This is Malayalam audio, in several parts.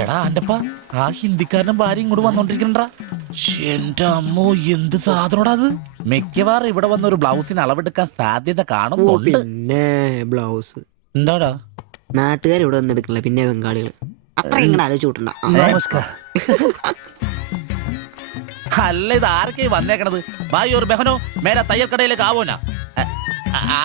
എടാ അന്റപ്പ ആ ഹിന്ദിക്കാരനും ഭാര്യ ഇങ്ങോട്ട് വന്നോണ്ടിരിക്കണ്ടാ. എന്റെ അമ്മോ എന്ത് സാധനോടാ അത്. മിക്കവാറും ഇവിടെ വന്ന ഒരു ബ്ലൗസിന് അളവെടുക്കാൻ സാധ്യത കാണുന്നുണ്ട്. പിന്നെ ബ്ലൗസ് എന്താടാ നാട്ടുകാർ ഇവിടെ വന്ന് എടുക്കണില്ല, പിന്നെ ബംഗാളികൾ. അത്ര ഇങ്ങനെ ആലോചിച്ചുകൂട്ടണ്ട. നമസ്കാരം. അല്ല ഇത് ആരൊക്കെ വന്നേക്കണത്? ഭായി ഒരു ബഹനോ മേരെ തയ്യൽ കടയിലേക്ക് ആവോനാ.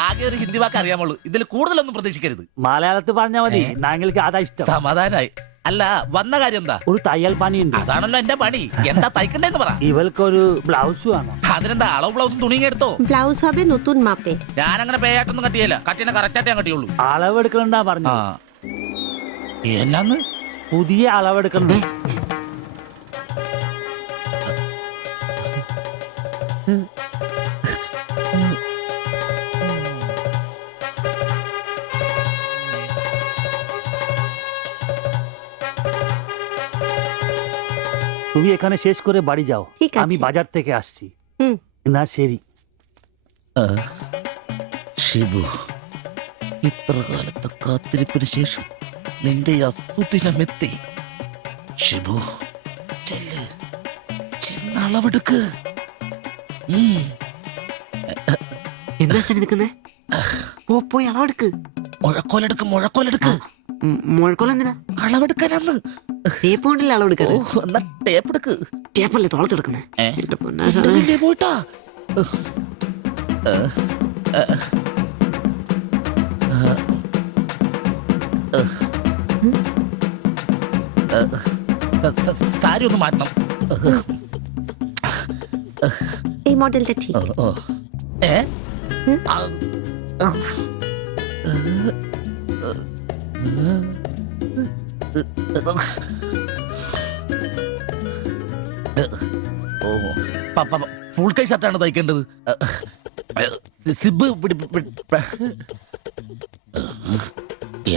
ആകെ ഒരു ഹിന്ദി വാക്ക് അറിയാമുള്ളൂ, ഇതിൽ കൂടുതലൊന്നും പ്രതീക്ഷിക്കരുത്. മലയാളത്തിൽ പറഞ്ഞാൽ മതി, ഞങ്ങൾക്ക് അതാ ഇഷ്ടം. സമാധാനായി. അല്ല വന്ന കാര്യം എന്താ? ഒരു തയ്യൽ പണിയുണ്ട്. അതാണല്ലോ എന്റെ പണി. എന്താ തയ്ക്കണ്ടേന്ന് പറ. ഇവൾക്കൊരു ബ്ലൗസ് വേണം. അതിനെന്താ അളവ് ബ്ലൗസും തുണിയും എടുത്തോ? ব্লাউজ হবে নতুন মাপে। ഞാനങ്ങനെ പേയായിട്ടൊന്നും കട്ടിയല്ല, കട്ടിനെ കറക്റ്റായിട്ട് ഞാൻ കട്ടിയുള്ളൂ. അളവെടുക്കണ്ടാ പറഞ്ഞു. എന്നാന്ന് പുതിയ അളവെടുക്കണ്ടേ? তুমি এখানে শেষ করে বাড়ি যাও, ঠিক আছে। আমি বাজার থেকে আসছি। হুম। না ശരി. ഷിബു, ഇത്ര കാലത്തെ കാത്തിരിപ്പിന് ശേഷം നിന്റെ അസുദിനമെത്തി. ഷിബു ചെല്ല്, ചെന്നളവെടുക്ക്. എന്താ നിൽക്കുന്നേ? പോയി അളവെടുക്ക്. മുഴക്കോലെടുക്ക്, മുഴക്കോലെടുക്ക്. മുഴക്കോല എന്തിനാ? അളവെടുക്കാനാന്ന്. ടേപ്പ് കൊണ്ടല്ലേ അളവെടുക്കാൻ? എന്നാ ടേപ്പ് എടുക്ക്. ടേപ്പല്ലേ തോളത്തെടുക്കുന്നേ? പോയിട്ടാ സാരി ഒന്ന് മാറ്റണം. এই মডেলটা ঠিক। ഫുൾ കൈ ഷർട്ടാണ് തയ്ക്കേണ്ടത്. സിബ്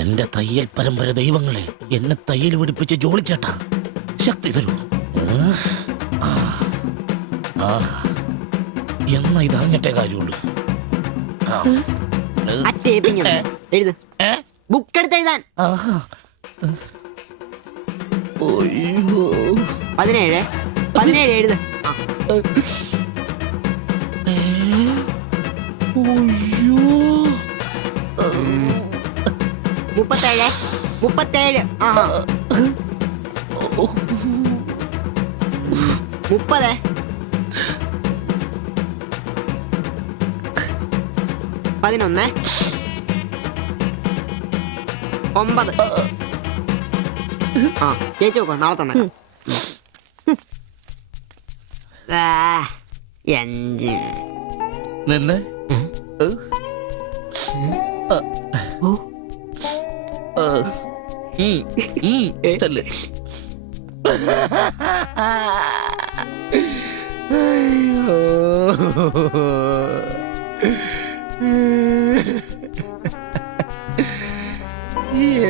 എന്റെ തയ്യൽ പരമ്പര ദൈവങ്ങളെ, എന്നെ തയ്യൽ പിടിപ്പിച്ച് ജോളിച്ചേട്ടാ ശക്തി തരൂ. എന്നാ ഇത് അറിഞ്ഞിട്ടേ കാര്യമുള്ളൂ. ബുക്ക് എടുത്ത് എഴുതാൻ. 17 എഴുത്. 37. 30. 11. 9. ചേച്ചി നോക്കോ, നാളെ തന്നെ. 5. നിന്ന് ചെല്ല്.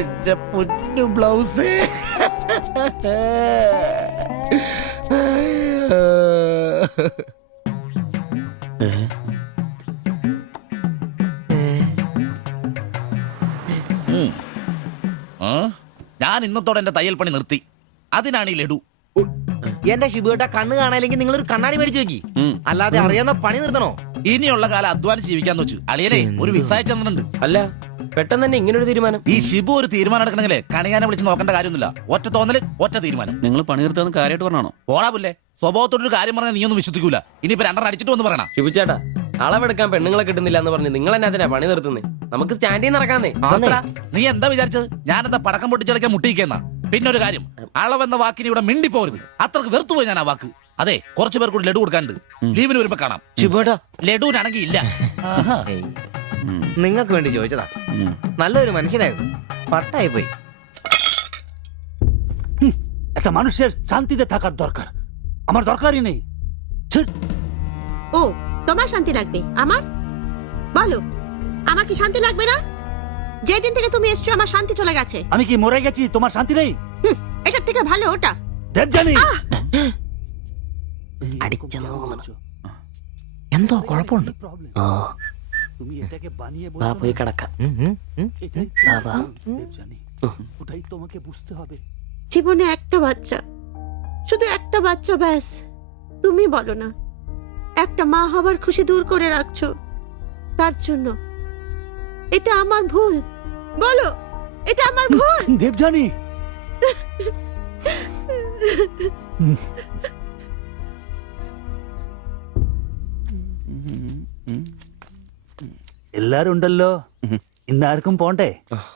എന്റെ പൊന്നു ബ്ലൗസ്. ഞാൻ ഇന്നത്തോടെ എന്റെ തയ്യൽ പണി നിർത്തി. അതിനാണ് ഈ ലഡു. എന്റെ ഷിബുട്ട കണ്ണ് കാണാനില്ലെങ്കിൽ നിങ്ങൾ ഒരു കണ്ണാടി മേടിച്ചു വെക്കി, അല്ലാതെ അറിയാവുന്ന പണി നിർത്തണോ? ഇനിയുള്ള കാലം അധ്വാനം ജീവിക്കാന്ന് വെച്ചു. അളിയനെ ഒരു വിസായ ചന്ദ്രനുണ്ട്. അല്ല പെട്ടെന്ന് തന്നെ ഇങ്ങനെ ഒരു തീരുമാനം. ഈ ഷിബു ഒരു തീരുമാനം എടുക്കണമെങ്കിലേ കണിയാനെ വിളിച്ച് നോക്കേണ്ട കാര്യമൊന്നുമില്ല. ഒറ്റ തോന്നല്, ഒറ്റ തീരുമാനം. നിങ്ങൾ പണി നിർത്താന്ന് കാര്യമായിട്ട് പറഞ്ഞാണോ? പോടാ സ്വഭാവത്തോടൊരു കാര്യം പറഞ്ഞാൽ നീ ഒന്നും വിശ്വസിക്കൂല. ഇനിയിപ്പോ 2 അടിച്ചിട്ട് വന്ന് പറയണം. ഷിബുച്ചേട്ടാ, അളവെടുക്കാൻ പെണ്ണുങ്ങളെ കിട്ടുന്നില്ല എന്ന് പറഞ്ഞ് നിങ്ങൾ തന്നെ അതിനാ പണി നിർത്തുന്നേ. നമുക്ക് സ്റ്റാൻഡിൽ നടക്കാന്നേ. നീ എന്താ വിചാരിച്ചത്? ഞാനെന്താ പടക്കം പൊട്ടിച്ചളിക്കാൻ മുട്ടിയിക്കുന്ന? പിന്നെ ഒരു കാര്യം, അളവെന്ന വാക്കിന് ഇവിടെ മിണ്ടിപ്പോരുത്. അത്രക്ക് വെറുത്തുപോയി ഞാൻ ആ വാക്ക്. അതെ, കുറച്ചു പേർ കൂടി ലഡു കൊടുക്കാനുണ്ട്. ലീവിന് വരുമ്പോ കാണാം. ഷിബുട്ടാ, ലഡുവിനാണെങ്കിൽ ഇല്ല. നിങ്ങൾക്ക് വേണ്ടി ചോദിച്ചതാ. നല്ലൊരു മനുഷ്യനായിരുന്നു, പട്ടായി പോയി. একটা মানুষের শান্তিতে থাকার দরকার, আমার দরকারই নেই। ও তোমার শান্তি লাগবে? আমার বলো, আমার কি শান্তি লাগবে না? যেদিন থেকে তুমি এসছো আমার শান্তি চলে গেছে। আমি কি মরে গেছি? তোমার শান্তি নেই? এটার থেকে ভালো ওটা। দেবজানি അടിച്ചെന്ന് തോന്നണം. എന്തോ കുഴപ്പമുണ്ട്. ആ তুমি এটাকে বানিয়ে വാ বলছো പോയി না? കിടക്കാം. এটাই তো বাবা। দেবযানী, ওটাই তোমাকে বুঝতে হবে। জীবনে একটা বাচ্চা, শুধু একটা বাচ্চা, ব্যাস। তুমি বলো না, একটা মা হবার খুশি দূর করে রাখছো, তার জন্য এটা আমার ভুল? বলো, এটা আমার ভুল? দেবযানী, എല്ലാരും ഉണ്ടല്ലോ, ഇന്നാർക്കും പോണ്ടേ?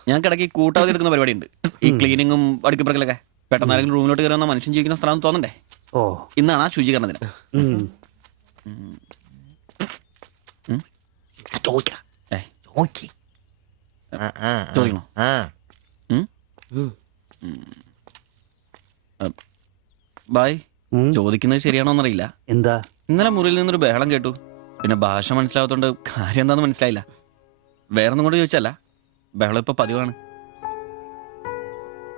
ഞങ്ങൾക്ക് ഇടയ്ക്ക് കൂട്ടാതെ എടുക്കുന്ന പരിപാടി ഉണ്ട്. ഈ ക്ലീനിങ്ങും അടുക്കപ്പുറക്കലൊക്കെ. പെട്ടെന്ന് ആരെങ്കിലും റൂമിലോട്ട് കയറുന്ന മനുഷ്യൻ ജീവിക്കുന്ന സ്ഥലം തോന്നണ്ടേ? ഓ, ഇന്നാണ് ആ ശുചീകരണ ദിനം. ഉം. ചോദിക്കാം. ഏയ്, ചോദിക്ക്. ചോദിക്കണോ? ബായ്, ഉം. ചോദിക്കുന്നത് ശരിയാണോന്നറിയില്ല. എന്താ? ഇന്നലെ മുറിയിൽ നിന്നൊരു ബഹളം കേട്ടു. പിന്നെ ഭാഷ മനസ്സിലാവാത്തോണ്ട് കാര്യം എന്താന്ന് മനസ്സിലായില്ല. വേറൊന്നും കൊണ്ട് ചോദിച്ചല്ല, ബഹളം ഇപ്പൊ പതിവാണ്.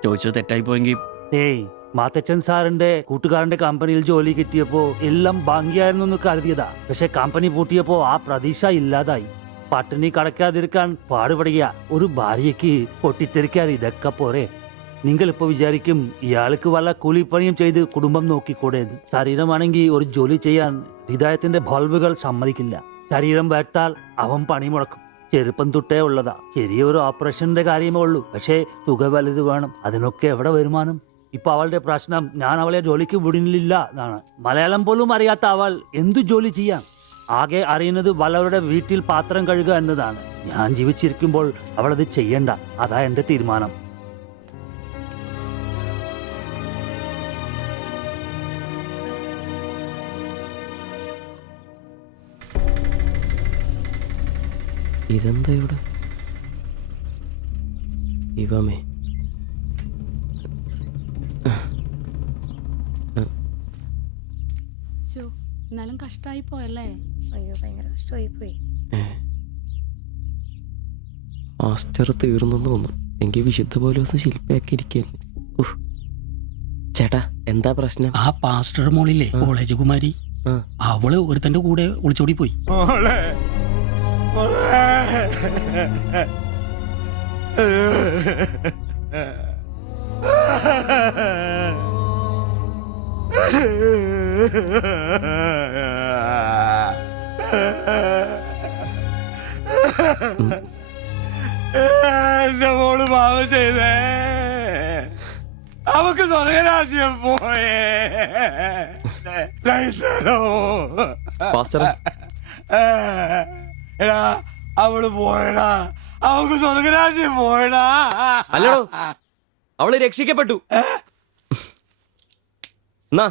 ചോദിച്ചത് തെറ്റായി പോയെങ്കിൽ ഏയ്, മാത്തച്ചൻ സാറിന്റെ കൂട്ടുകാരന്റെ കമ്പനിയിൽ ജോലി കിട്ടിയപ്പോ എല്ലാം ഭാഗ്യായിരുന്നു എന്ന് കരുതിയതാ. പക്ഷെ കമ്പനി പൂട്ടിയപ്പോ ആ പ്രതീക്ഷ ഇല്ലാതായി. പട്ടിണി കടക്കാതിരിക്കാൻ പാടുപെടുക. ഒരു ഭാര്യയ്ക്ക് പൊട്ടിത്തെറിക്കാൻ ഇതൊക്കെ പോരെ? നിങ്ങൾ ഇപ്പൊ വിചാരിക്കും ഇയാൾക്ക് വല്ല കൂലിപ്പണിയും ചെയ്ത് കുടുംബം നോക്കിക്കൂടെ? ശരീരമാണെങ്കിൽ ഒരു ജോലി ചെയ്യാൻ ഹൃദയത്തിന്റെ ബൾബുകൾ സമ്മതിക്കില്ല. ശരീരം വേട്ടാൽ അവൻ പണി മുടക്കും. ചെറുപ്പം തൊട്ടേ ഉള്ളതാ. ചെറിയൊരു ഓപ്പറേഷന്റെ കാര്യമേ ഉള്ളൂ, പക്ഷേ തുക വലുത് വേണം. അതിനൊക്കെ എവിടെ വരുമാനം? ഇപ്പൊ അവളുടെ പ്രശ്നം ഞാൻ അവളെ ജോലിക്ക് വിടുന്നില്ല എന്നാണ്. മലയാളം പോലും അറിയാത്ത അവൾ എന്തു ജോലി ചെയ്യാൻ? ആകെ അറിയുന്നത് വല്ലവരുടെ വീട്ടിൽ പാത്രം കഴുകുക എന്നതാണ്. ഞാൻ ജീവിച്ചിരിക്കുമ്പോൾ അവളത് ചെയ്യണ്ട. അതാ എന്റെ തീരുമാനം. ഇതെന്താ ഇവിടെ? ഇവമേ എന്നാലും കഷ്ടായി പോയല്ലേ? അയ്യോ, ഭയങ്കര കഷ്ടമായി പോയി. മാസ്റ്റർ തീർന്നെന്ന് തോന്നുന്നു. എങ്കിൽ വിശുദ്ധ പോലെ ദിവസം ശില്പയാക്കി ഇരിക്കല്ലേ. ചേട്ടാ, എന്താ പ്രശ്നം? ആ പാസ്റ്റർ മോളില്ലേ, കോളേജ് കുമാരി, ആ. അവള് ഒരുത്തന്റെ കൂടെ ഒളിച്ചോടി പോയി. എന്റെ മോള് പാവം ചെയ്തേ. അവക്ക് സ്വർഗരാജ്യം പോയേ. പാസ്റ്റർ, എടാ, അവള് പോയടാ. അവക്ക് സ്വർഗരാജ്യം പോയടാ. അല്ലടോ, അവള് രക്ഷിക്കപ്പെട്ടു. എന്നാ